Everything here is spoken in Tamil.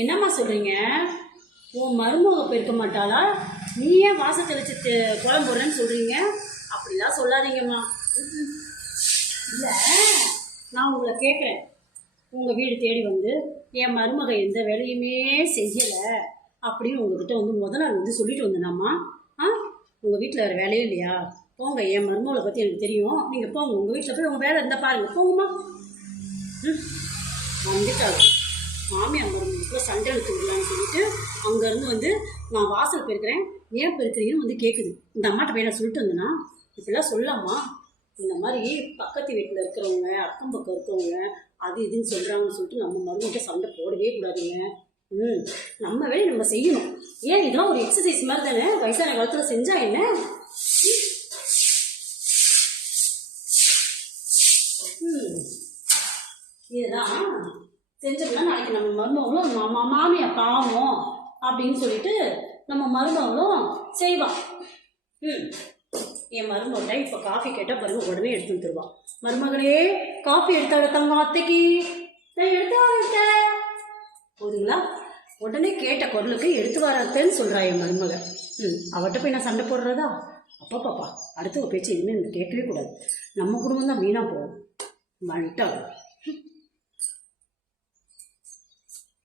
என்னம்மா சொல்றீங்க? உன் மருமக போயிருக்க மாட்டாளா? நீ ஏன் வாசத்தை வச்சு குழம்பு போடுறேன்னு சொல்றீங்க? அப்படிலாம் சொல்லாதீங்கம்மா. இல்லை, நான் உங்களை கேட்குறேன். உங்கள் வீடு தேடி வந்து என் மருமக எந்த வேலையுமே செய்யலை அப்படின்னு உங்ககிட்ட வந்து முதல் நாள் வந்து சொல்லிட்டு வந்தேனாம்மா. உங்கள் வீட்டில் வேறு வேலையே இல்லையா? போங்க, என் மருமகளை பற்றி எனக்கு தெரியும். நீங்கள் போங்க, உங்கள் வீட்டில் போய் உங்கள் வேலை இருந்தால் பாருங்கள், போங்கம்மா. வந்துட்டாங்க மாமியார் மருமகளுக்கு சண்டை எடுத்து விடலான்னு சொல்லிட்டு அங்கேருந்து வந்து நான் வாசல் போயிருக்கிறேன், ஏன் போயிருக்கிறீங்கன்னு வந்து கேட்குது. இந்த அம்மாட்ட போய் நான் சொல்லிட்டு வந்தேன்னா, இப்படிலாம் சொல்லாமா, இந்த மாதிரி பக்கத்து வீட்டில் இருக்கிறவங்க அக்கம் பக்கம் இருக்கிறவங்க அது இதுன்னு சொல்கிறாங்கன்னு சொல்லிட்டு நம்ம மருமகிட்ட சண்டை போடவே கூடாதுங்க. நம்ம வேலையை நம்ம செய்யணும். ஏன் இதெல்லாம் ஒரு எக்ஸசைஸ் மாதிரி தானே, வயசான காலத்தில் செஞ்சா என்ன? இதுதான் செஞ்சோம்னா நாளைக்கு நம்ம மருமகளும் மாமியா பாவம் அப்படின்னு சொல்லிட்டு நம்ம மருமகளும் செய்வான். என் மருமகளை இப்போ காஃபி கேட்டால் பாருங்க உடனே எடுத்து வந்துருவான். மருமகளே காஃபி எடுத்தாங்க தங்க அத்தைக்கு, எடுத்து போதுங்களா? உடனே கேட்ட குரலுக்கு எடுத்து வராத்தேன்னு சொல்கிறா என் மருமக. அவட்ட போய் நான் சண்டை போடுறதா? அப்பா பாப்பா, அடுத்தவங்க பேச்சு இனிமேல் கேட்கவே கூடாது. நம்ம குடும்பம் தான் வீணாக போகும். மழிட்டாகும்.